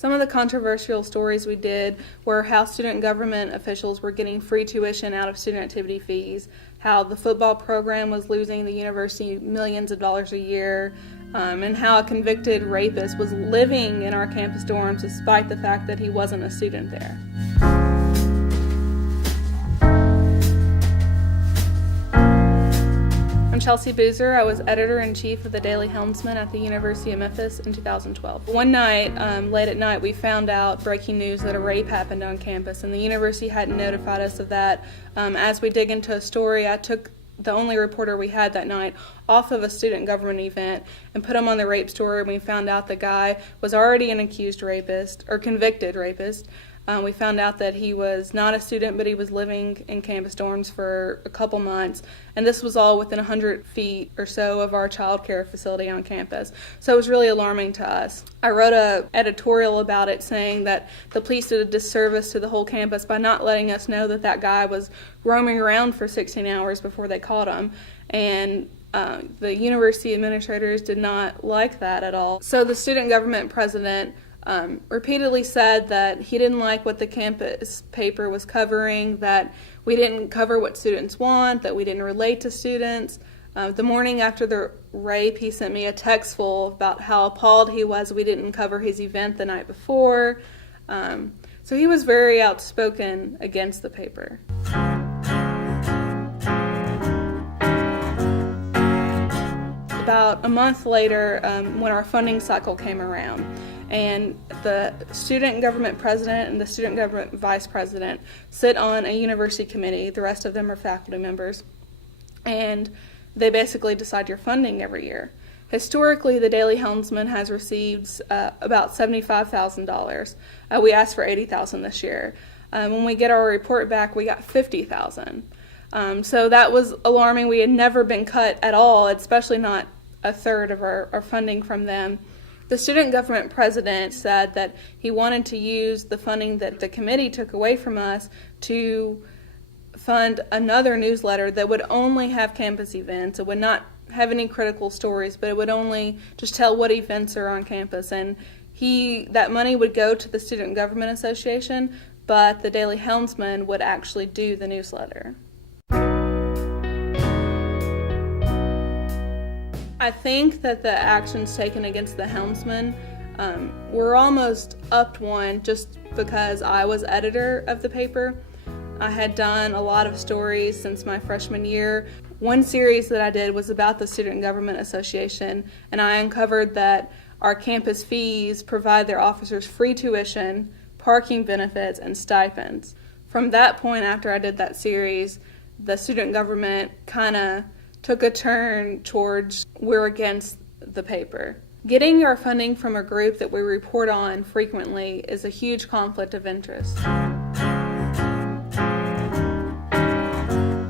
Some of the controversial stories we did were how student government officials were getting free tuition out of student activity fees, how the football program was losing the university millions of dollars a year, and how a convicted rapist was living in our campus dorms despite the fact that he wasn't a student there. I'm Chelsea Boozer. I was editor-in-chief of the Daily Helmsman at the University of Memphis in 2012. One night, late at night, we found out breaking news that a rape happened on campus, and the university hadn't notified us of that. As we dig into a story, I took the only reporter we had that night off of a student government event and put him on the rape story, and we found out the guy was already an accused rapist, or convicted rapist. We found out that he was not a student, but he was living in campus dorms for a couple months, and this was all within 100 feet or so of our child care facility on campus. So it was really alarming to us. I wrote an editorial about it saying that the police did a disservice to the whole campus by not letting us know that that guy was roaming around for 16 hours before they caught him, and the university administrators did not like that at all. So the student government president repeatedly said that he didn't like what the campus paper was covering, that we didn't cover what students want, that we didn't relate to students. The morning after the rape, he sent me a text full about how appalled he was we didn't cover his event the night before. So he was very outspoken against the paper. About a month later, when our funding cycle came around, and the student government president and the student government vice president sit on a university committee. The rest of them are faculty members, and they basically decide your funding every year. Historically, the Daily Helmsman has received about $75,000. We asked for $80,000 this year. When we get our report back, we got $50,000. So that was alarming. We had never been cut at all, especially not a third of our funding from them. The student government president said that he wanted to use the funding that the committee took away from us to fund another newsletter that would only have campus events. It would not have any critical stories, but it would only just tell what events are on campus. And that money would go to the Student Government Association, but the Daily Helmsman would actually do the newsletter. I think that the actions taken against the Helmsman were almost upped one just because I was editor of the paper. I had done a lot of stories since my freshman year. One series that I did was about the Student Government Association, and I uncovered that our campus fees provide their officers free tuition, parking benefits, and stipends. From that point, after I did that series, the student government kind of took a turn towards we're against the paper. Getting our funding from a group that we report on frequently is a huge conflict of interest.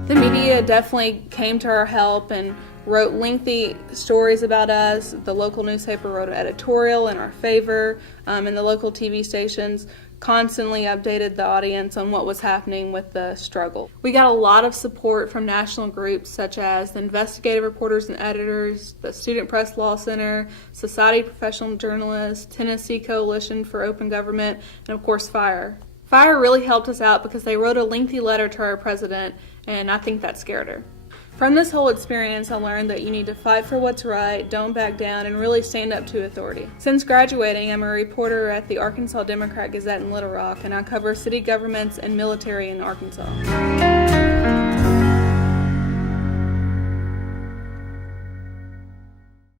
The media definitely came to our help and wrote lengthy stories about us. The local newspaper wrote an editorial in our favor, and the local TV stations constantly updated the audience on what was happening with the struggle. We got a lot of support from national groups such as the Investigative Reporters and Editors, the Student Press Law Center, Society of Professional Journalists, Tennessee Coalition for Open Government, and of course FIRE. FIRE really helped us out because they wrote a lengthy letter to our president, and I think that scared her. From this whole experience, I learned that you need to fight for what's right, don't back down, and really stand up to authority. Since graduating, I'm a reporter at the Arkansas Democrat Gazette in Little Rock, and I cover city governments and military in Arkansas.